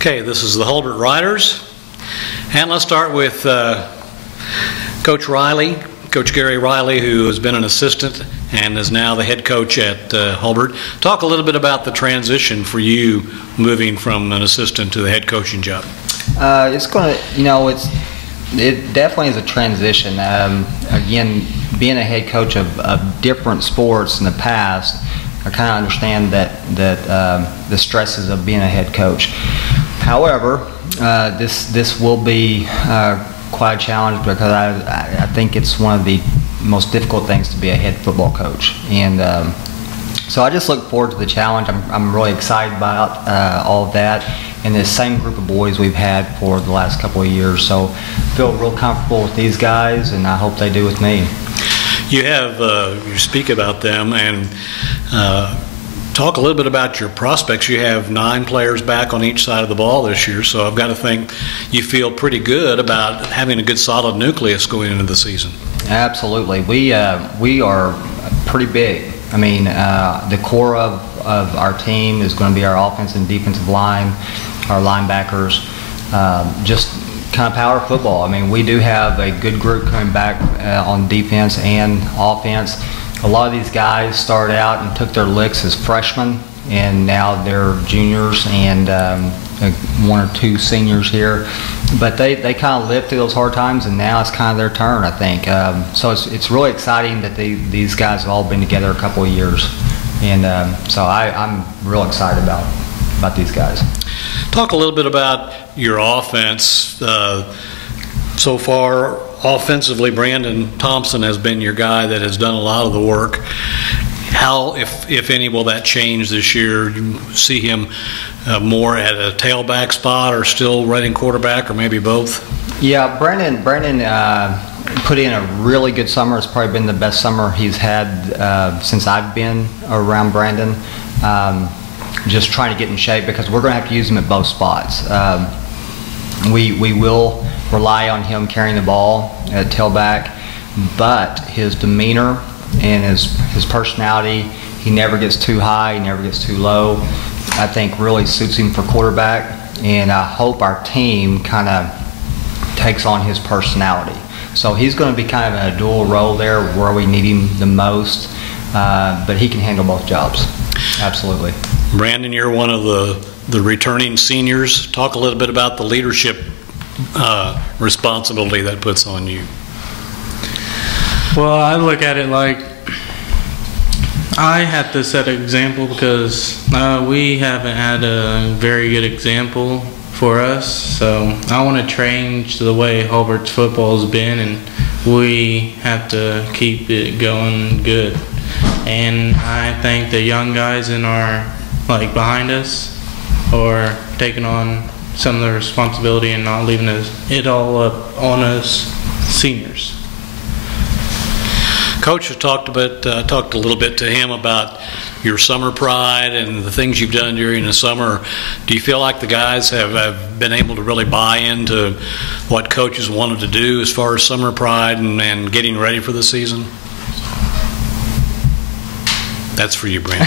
Okay, this is the Hulbert Riders, and let's start with Coach Riley, Coach Gary Riley, who has been an assistant and is now the head coach at Hulbert. Talk a little bit about the transition for you moving from an assistant to the head coaching job. It's going to, it definitely is a transition. Again, being a head coach of different sports in the past, I kind of understand that the stresses of being a head coach. However, this will be quite a challenge because I think it's one of the most difficult things to be a head football coach, and so I just look forward to the challenge. I'm really excited about all of that, and the same group of boys we've had for the last couple of years. So I feel real comfortable with these guys, and I hope they do with me. You have you speak about them and talk a little bit about your prospects. You have 9 players back on each side of the ball this year, so I've got to think you feel pretty good about having a good solid nucleus going into the season. Absolutely. We are pretty big. I mean, the core of our team is going to be our offensive and defensive line, our linebackers, just kind of power football. I mean, we do have a good group coming back on defense and offense. A lot of these guys started out and took their licks as freshmen, and now they're juniors and 1 or 2 seniors here. But they kind of lived through those hard times, and now it's kind of their turn, I think. So it's really exciting that these guys have all been together a couple of years, and so I'm real excited about these guys. Talk a little bit about your offense. So far, offensively, Brandon Thompson has been your guy that has done a lot of the work. How, if any, will that change this year? You see him more at a tailback spot or still running quarterback, or maybe both? Yeah, Brandon put in a really good summer. It's probably been the best summer he's had since I've been around Brandon. Just trying to get in shape because we're going to have to use him at both spots. We will rely on him carrying the ball at tailback, but his demeanor and his personality, he never gets too high, he never gets too low, I think really suits him for quarterback, and I hope our team kind of takes on his personality. So he's going to be kind of in a dual role there where we need him the most, but he can handle both jobs. Absolutely. Brandon, you're one of the returning seniors. Talk a little bit about the leadership responsibility that puts on you. Well, I look at it like I have to set an example because we haven't had a very good example for us. So I want to change the way Hulbert's football has been, and we have to keep it going good. And I think the young guys in our behind us are taking on some of the responsibility and not leaving it all up on us seniors. Coach has talked a little bit to him about your summer pride and the things you've done during the summer. Do you feel like the guys have been able to really buy into what coaches wanted to do as far as summer pride and getting ready for the season? That's for you, Brent.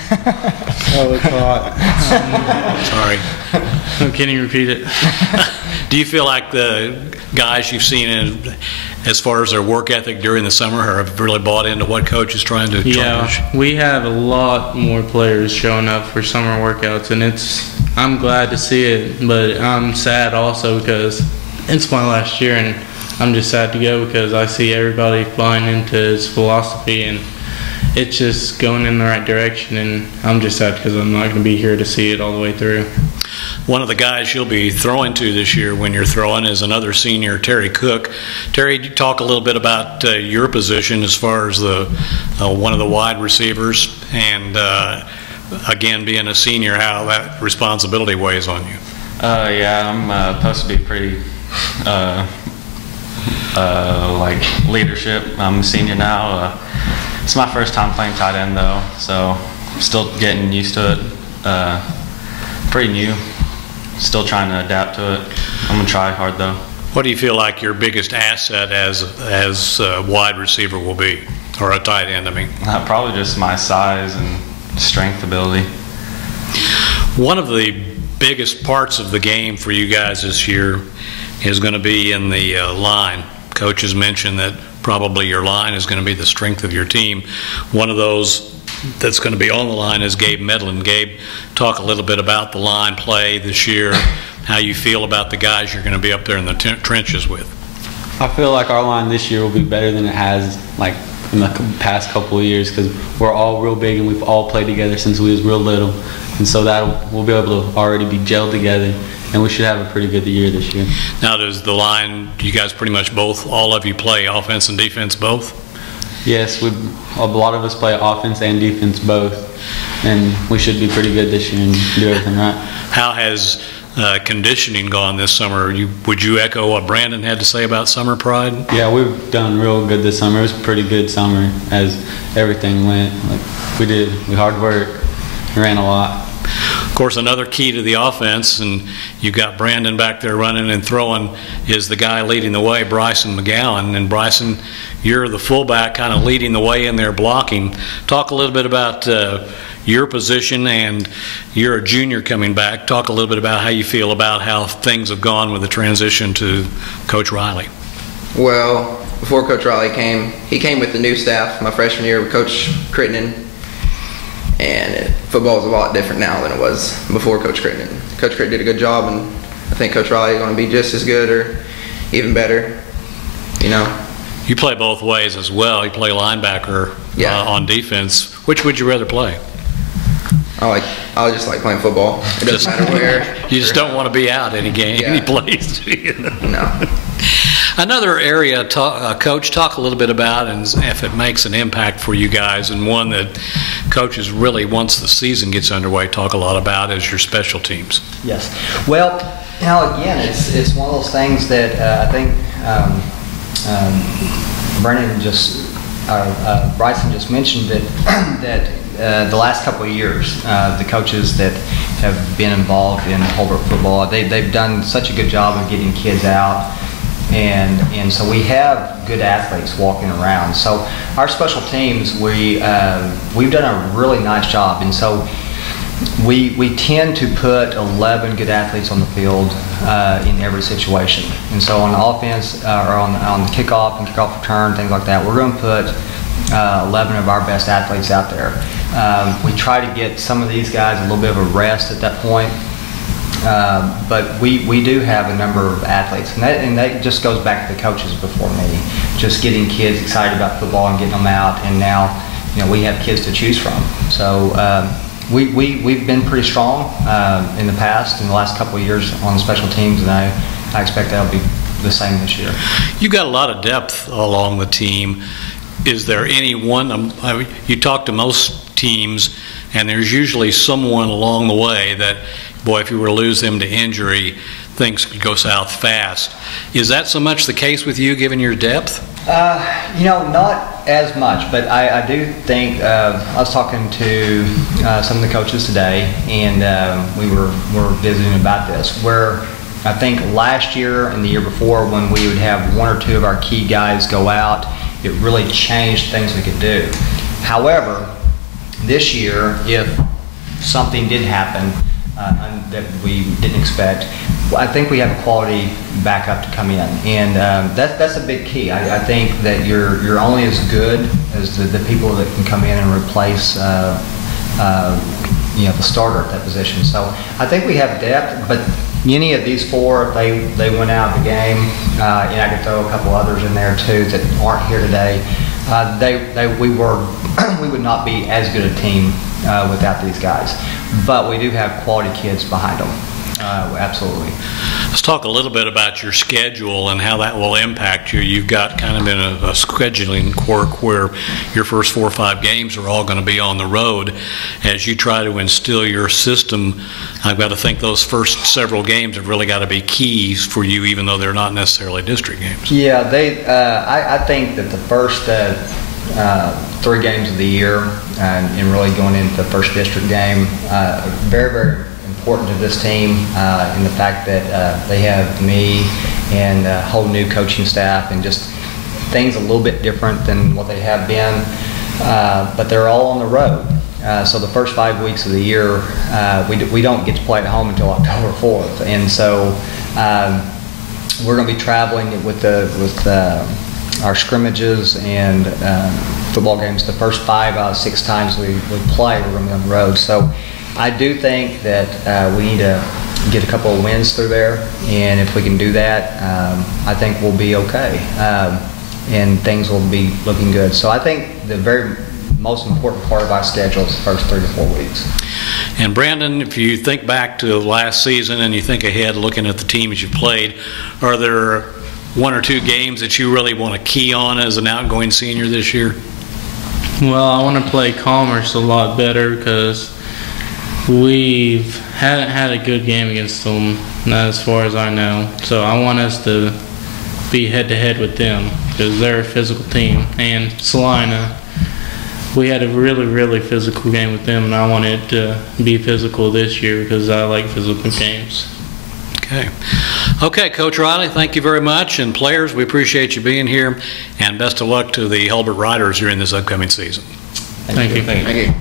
Oh, it's hot. Sorry. Can you repeat it? Do you feel like the guys you've seen as far as their work ethic during the summer have really bought into what coach is trying to accomplish? Yeah, we have a lot more players showing up for summer workouts, and I'm glad to see it, but I'm sad also because it's my last year, and I'm just sad to go because I see everybody buying into his philosophy, and it's just going in the right direction, and I'm just sad because I'm not going to be here to see it all the way through. One of the guys you'll be throwing to this year when you're throwing is another senior, Terry Cook. Terry, talk a little bit about your position as far as one of the wide receivers, and again, being a senior, how that responsibility weighs on you. Yeah, I'm supposed to be pretty leadership. I'm a senior now. It's my first time playing tight end though, so I'm still getting used to it. Pretty new, still trying to adapt to it. I'm gonna try hard though. What do you feel like your biggest asset as a wide receiver will be, or a tight end? I mean, probably just my size and strength ability. One of the biggest parts of the game for you guys this year is going to be in the line. Coach has mentioned that probably your line is going to be the strength of your team. One of those that's going to be on the line is Gabe Medlin. Gabe, talk a little bit about the line play this year, how you feel about the guys you're going to be up there in the trenches with. I feel like our line this year will be better than it has like in the past couple of years, because we're all real big and we've all played together since we was real little, and so that we'll be able to already be gelled together, and we should have a pretty good year this year. Now, does the line, you guys pretty much both, all of you play offense and defense both? Yes, a lot of us play offense and defense both, and we should be pretty good this year and do everything right. How has conditioning gone this summer? Would you echo what Brandon had to say about Summer Pride? Yeah, we've done real good this summer. It was a pretty good summer as everything went. Like we hard work, ran a lot. Of course, another key to the offense, and you've got Brandon back there running and throwing, is the guy leading the way, Bryson McGowan. And Bryson, you're the fullback kind of leading the way in there blocking. Talk a little bit about your position, and you're a junior coming back. Talk a little bit about how you feel about how things have gone with the transition to Coach Riley. Well, before Coach Riley came, he came with the new staff my freshman year with Coach Crittenden, and football is a lot different now than it was before Coach Crittenden. Coach Crittenden did a good job, and I think Coach Riley is going to be just as good or even better, you know. You play both ways as well. You play linebacker on defense. Which would you rather play? I just like playing football. It doesn't matter where. You just don't want to be out any game, any place. No. Another area, Coach, talk a little bit about, and if it makes an impact for you guys, and one that coaches really, once the season gets underway, talk a lot about, is your special teams. Yes. Well, again, it's one of those things that I think Bryson just mentioned that the last couple of years, the coaches that have been involved in Hulbert football, they've done such a good job of getting kids out, and so we have good athletes walking around. So our special teams, we've done a really nice job, and so we tend to put 11 good athletes on the field in every situation. And so on the offense, or on the kickoff and kickoff return, things like that, we're going to put 11 of our best athletes out there. We try to get some of these guys a little bit of a rest at that point, but we do have a number of athletes, and that just goes back to the coaches before me, just getting kids excited about football and getting them out, and now we have kids to choose from. So we've been pretty strong in the past, in the last couple of years on special teams, and I expect that'll be the same this year. You've got a lot of depth along the team. Is there any one, you talk to most teams, and there's usually someone along the way that, boy, if you were to lose them to injury, things could go south fast. Is that so much the case with you, given your depth? Not as much, but I do think, I was talking to some of the coaches today, and we were visiting about this, where I think last year and the year before, when we would have one or two of our key guys go out, it really changed things we could do. However, this year, if something did happen that we didn't expect, I think we have a quality backup to come in, and that's a big key. I think that you're only as good as the people that can come in and replace the starter at that position. So I think we have depth, but any of these four, if they went out of the game, and I could throw a couple others in there too that aren't here today, we would not be as good a team without these guys. But we do have quality kids behind them. Absolutely. Let's talk a little bit about your schedule and how that will impact you. You've got kind of in a scheduling quirk where your first 4 or 5 games are all going to be on the road. As you try to instill your system, I've got to think those first several games have really got to be keys for you, even though they're not necessarily district games. Yeah, I think that the first 3 games of the year and really going into the first district game, very, very important to this team in the fact that they have me and a whole new coaching staff and just things a little bit different than what they have been, but they're all on the road. So the first 5 weeks of the year, we don't get to play at home until October 4th. And so we're going to be traveling with our scrimmages and football games. The first 5 out of 6 times we play, we're going to be on the road. So I do think that we need to get a couple of wins through there, and if we can do that, I think we'll be okay, and things will be looking good. So I think the very most important part of our schedule is the first 3 to 4 weeks. And Brandon, if you think back to last season and you think ahead looking at the teams you've played, are there 1 or 2 games that you really want to key on as an outgoing senior this year? Well, I want to play Commerce a lot better because we've had a good game against them, as far as I know. So I want us to be head-to-head with them because they're a physical team. And Salina, we had a really, really physical game with them, and I want it to be physical this year because I like physical games. Okay, Coach Riley, thank you very much. And players, we appreciate you being here, and best of luck to the Hulbert Riders during this upcoming season. Thank you. Thank you.